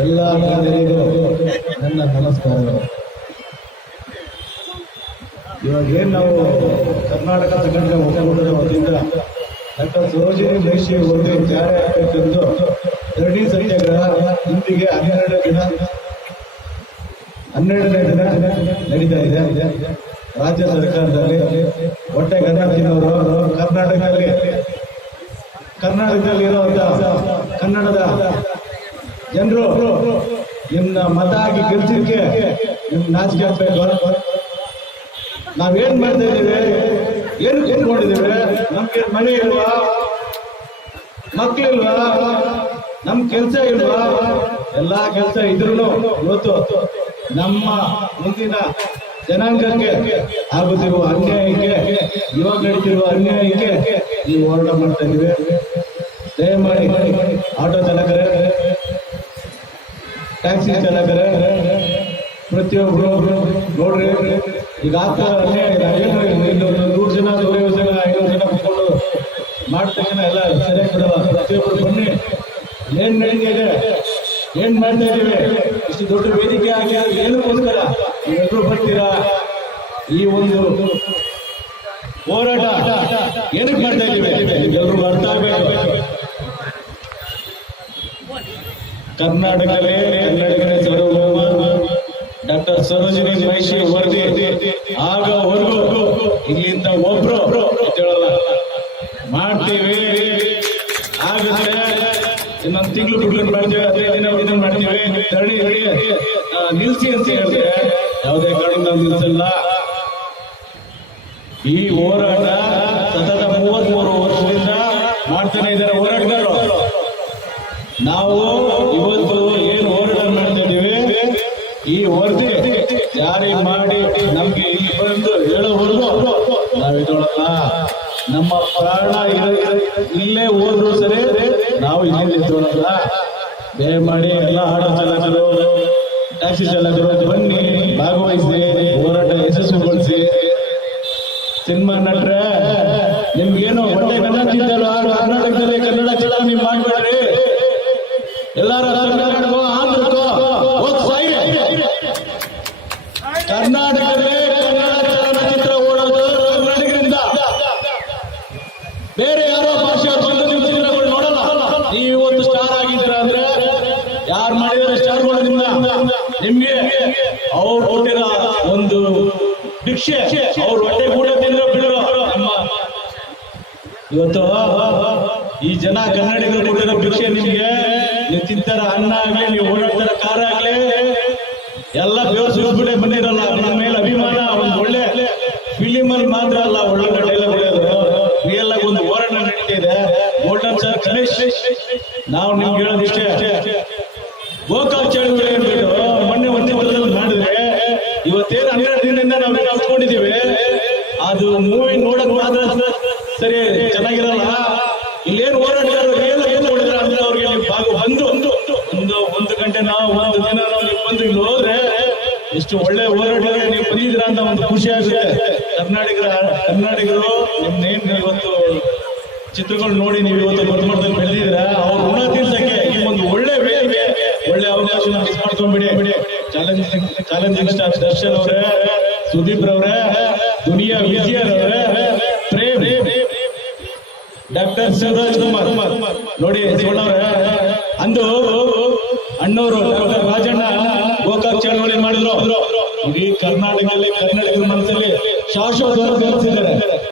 ಎಲ್ಲ ನನ್ನ ನಮಸ್ಕಾರಗಳು. ಇವಾಗ ಏನ್ ನಾವು ಕರ್ನಾಟಕ ಸಂಘಟನೆ ಒಕ್ಕೂಟದ ವತಿಯಿಂದ ಡಾಕ್ಟರ್ ಸರೋಜಿನಿ ಮಹಿಷಿ ಒಂದು ಜಾರಿ ಆಗಬೇಕೆಂದು ಧರಣಿ ಸತ್ಯಾಗ್ರಹ ಇಂದಿಗೆ 12ನೇ ದಿನ ನಡೀತಾ ಇದೆ. ರಾಜ್ಯ ಸರ್ಕಾರದಲ್ಲಿ ಹೊಟ್ಟೆ ಗನ್ನ ತಿನ್ನೋರು ಕರ್ನಾಟಕದಲ್ಲಿ ಇರುವಂತಹ ಕನ್ನಡದ ಜನರು ನಿಮ್ನ ಮತ ಹಾಕಿ ಗೆಲ್ಸಿಕ್ಕೆ ನಿಮ್ ನಾಚಿಕೆ ಆಗ್ಬೇಕು. ನಾವೇನ್ ಮಾಡ್ತಾ ಇದ್ದೀವಿ, ಏನು ಕೂತ್ಕೊಂಡಿದ್ದೀವಿ? ನಮ್ಗೆ ಮನೆ ಇಲ್ವಾ, ಮಕ್ಳಿಲ್ವಾ, ನಮ್ ಕೆಲ್ಸ ಇಲ್ವಾ? ಎಲ್ಲಾ ಕೆಲ್ಸ ಇದ್ರು ಇವತ್ತು ನಮ್ಮ ಮುಂದಿನ ಜನಾಂಗಕ್ಕೆ ಆಗುತ್ತಿರುವ ಅನ್ಯಾಯಕ್ಕೆ, ಇವಾಗ ನಡೀತಿರುವ ಅನ್ಯಾಯಕ್ಕೆ ನೀವು ಹೋರಾಟ ಮಾಡ್ತಾ ಇದ್ದೀವಿ. ದಯಮಾಡಿ ಆಟೋ ಚಾಲಕರೇ, ಟ್ಯಾಕ್ಸಿ ಚಾಲಕರೇ, ಪ್ರತಿಯೊಬ್ಬರು ನೋಡ್ರಿ, ಈಗ ಆಗ್ತಾ ಅನ್ಯಾಯ. ಏನು 100 ಜನ 150 ಜನ 500 ಜನ ಕುತ್ಕೊಂಡು ಮಾಡಿದ ತಕ್ಷಣ ಎಲ್ಲ ಸರಿಯಾಗಿ ಬಿಡಲ್ಲ. ಪ್ರತಿಯೊಬ್ಬರು ಬನ್ನಿ, ಏನ್ ನಡೀತಿದೆ, ಏನ್ ಮಾಡ್ತಾ ಇದೀವಿ, ಇಷ್ಟು ದೊಡ್ಡ ವೇದಿಕೆ ಆಗಿ ಏನಕ್ಕೋಸ್ಕರ ನೀವೆಲ್ಲರೂ ಬರ್ತೀರಾ? ಈ ಒಂದು ಹೋರಾಟ ಏನಕ್ಕೆ ಮಾಡ್ತಾ ಇದ್ದೀವಿ ಎಲ್ಲರೂ ಅರ್ಥ ಆಗಬೇಕು. ಕರ್ನಾಟಕದಲ್ಲಿ ಕನ್ನಡಿಗರ ಸಾರ್ವಭೌಮ ಡಾಕ್ಟರ್ ಸರೋಜಿನಿ ಮಹಿಷಿ ವರದಿ ಆಗೋವರೆಗೂ ಇಲ್ಲಿಂದ ಒಬ್ರು ಹೇಳಲ್ಲ. ಮಾಡ್ತೀವಿ, ಆಗುತ್ತೆ, ಇನ್ನೊಂದು ತಿಂಗಳು ಬಿಡ್ಕೊಂಡು ಮಾಡ್ತೀವಿ, 15 ದಿನ ಮಾಡ್ತೀವಿ, ಧರಣಿ ನಿಲ್ಸಿ ಅಂತ ಹೇಳಿದ್ರೆ ಯಾವುದೇ ಕಾರಣದಿಂದ ನಿಲ್ಸಲ್ಲ. ಈ ಹೋರಾಟ ಸತತ 33 ವರ್ಷದಿಂದ ಮಾಡ್ತಾನೆ ಇದ್ದಾರೆ ಹೋರಾಟಗಾರರು. ನಾವು ಇವತ್ತು ಏನು ಹೋರಾಟ ಮಾಡ್ತಾ ಇದ್ದೀವಿ, ಈ ವರದಿ ಜಾರಿ ಮಾಡಿ ನಮ್ಗೆ ಇಲ್ಲಿ ಬಂದು ಹೇಳೋವರೆಗೂ ನಾವಿದೊಳಲ್ಲ. ನಮ್ಮ ಪ್ರಾಣ ಇಲ್ಲೇ ಹೋದ್ರು ಸರಿ, ನಾವು ಇಲ್ಲಿ ನಿಂತೋಳಲ್ಲ. ದಯಮಾಡಿ ಎಲ್ಲ ಆಟೋ ಚಾಲಕರು, ಟ್ಯಾಕ್ಸಿ ಚಾಲಕರು ಬನ್ನಿ, ಭಾಗವಹಿಸಿ, ಹೋರಾಟ ಯಶಸ್ವಿಗೊಳಿಸಿ. ಸಿನಿಮಾ ನಟ್ರೆ ನಿಮ್ಗೇನು ಹೊಟ್ಟೆ ಕನ್ನಡ ತಿಂದಲ್ಲ, ಕರ್ನಾಟಕದಲ್ಲಿ ಕನ್ನಡ ಚಿತ್ರ ನೀವು ಮಾಡ್ಬೇಡ್ರಿ. ಎಲ್ಲಾರ ಕರ್ನಾಟಕಕ್ಕೋ ಆಂಧ್ರಕ್ಕೋ ಕರ್ನಾಟಕದಲ್ಲಿ ಕನ್ನಡ ಚಲನಚಿತ್ರ ಓಡೋದು ಕರ್ನಾಟಕದಿಂದ. ಬೇರೆ ಯಾರೋ ಭಾಷೆ ಚಿತ್ರಗಳು ನೋಡಲ್ಲ. ನೀವು ಇವತ್ತು ಸ್ಟಾರ್ ಆಗಿದ್ದೀರಾ ಅಂದ್ರೆ ಯಾರು ಮಾಡಿದರೆ ಸ್ಟಾರ್ಗಳು ನಿಮ್ಗೆ ಅವ್ರು ಕೊಟ್ಟಿರೋ ಒಂದು ಭಿಕ್ಷೆ, ಅವ್ರ ಹೊಟ್ಟೆ ಕೂಡ ತಿಂದ್ರು ಬಿಡೋ. ನಮ್ಮ ಇವತ್ತು ಈ ಜನ ಕನ್ನಡಿಗರು ಕೊಟ್ಟಿರೋ ಭಿಕ್ಷೆ ನಿಮ್ಗೆ, ನೀವು ತಿಂತಾರ ಅನ್ನ ಆಗ್ಲಿ, ನೀವು ಓಡಾಡ್ತಾರ ಕಾರ ಆಗ್ಲಿ, ಎಲ್ಲ ಬೇರೆ ಸುರಿಸ್ಬಿಟ್ಟೆ ಬಂದಿರಲ್ಲ. ನಮ್ಮ ಮೇಲೆ ಅಭಿಮಾನ, ಒಂದು ಒಳ್ಳೆ ಫಿಲಿಮ್ ಅಲ್ಲಿ ಮಾತ್ರ ಅಲ್ಲ, ಒಳ್ಳೆ ಡೈಲಾಗ್ ಹೊಡೆಯೋದು. ರಿಯಲ್ ಆಗಿ ಒಂದು ಹೋರಾಟ ನಡೀತಿದೆ. ಗೋಲ್ಡನ್ ಸರ್ ಗಣೇಶ್, ನಾವು ನಿಮ್ಗೆ ಹೇಳೋದಿಷ್ಟೇ, ಗೋಕಾಕ್ ಚಳವಳಿ ಅಂದ್ಬಿಟ್ಟು ಮೊನ್ನೆ ಒಂದು ಚಿತ್ರದಲ್ಲಿ ಮಾಡಿದ್ರೆ, ಇವತ್ತೇನು 12 ದಿನದಿಂದ ನಾವು ಕಲ್ತ್ಕೊಂಡಿದ್ದೀವಿ. ಅದು ಮೂವಿ ನೋಡಕ್ ಮಾತ್ರ ಸರಿ ಚೆನ್ನಾಗಿರಲ್ಲ. ಇಲ್ಲೇನು ಹೋರಾಟಗಾರರು ರಿಯಲ್ ಆಗಿ ನೋಡಿದ್ರೆ ಅಂದ್ರೆ ಅವ್ರಿಗೆ ಒಂದು ಗಂಟೆ ನಾವು ಒಂದು ದಿನ ನಾವು ಬಂದು ಇಲ್ಲಿ ಹೋದ್ರೆ ಎಷ್ಟು ಒಳ್ಳೆ ಹೋರಾಟಗಾರ ನೀವು ಬಂದಿದ್ದೀರಾ ಅಂತ ಒಂದು ಖುಷಿ ಆಗುತ್ತೆ. ಕನ್ನಡಿಗರು ನಿಮ್ನೇನ್ ಇವತ್ತು ಚಿತ್ರಗಳು ನೋಡಿ ನೀವು ಇವತ್ತು ಬರ್ಮಟ್ಟದಲ್ಲಿ ಬೆಳೆದಿದ್ದೀರಾ, ಅವ್ರ ಋಣ ತೀರ್ಸಕ್ಕೆ ಈ ಒಂದು ಒಳ್ಳೆ ವೇದಿಕೆ, ಒಳ್ಳೆ ಅವಕಾಶ ಮಿಸ್ ಮಾಡ್ಕೊಂಡ್ಬಿಡಿ. ಚಾಲೆಂಜಿಂಗ್ ಸ್ಟಾರ್ ದರ್ಶನ್ ಅವರೇ, ಸುದೀಪ್ ರವರೇ, ದುನಿಯಾ ವಿಜಯರ್ ಅವರೇ, ಪ್ರೇಮ್, ಡಾಕ್ಟರ್ ಶಿವರಾಜ್ ಕುಮಾರ್ ನೋಡಿ, ಸೋಣವ್ರೆ, ಅಂದು ಅಣ್ಣವರು ಡಾಕ್ಟರ್ ರಾಜಣ್ಣ ಗೋಕಾಕ್ ಚಳವಳಿ ಮಾಡಿದ್ರು. ಇಡೀ ಕರ್ನಾಟಕದಲ್ಲಿ ಕನ್ನಡಿಗರ ಮನಸ್ಸಲ್ಲಿ ಶಾಶ್ವತವಾಗಿ ನೆಲೆಸಿದ್ದಾರೆ.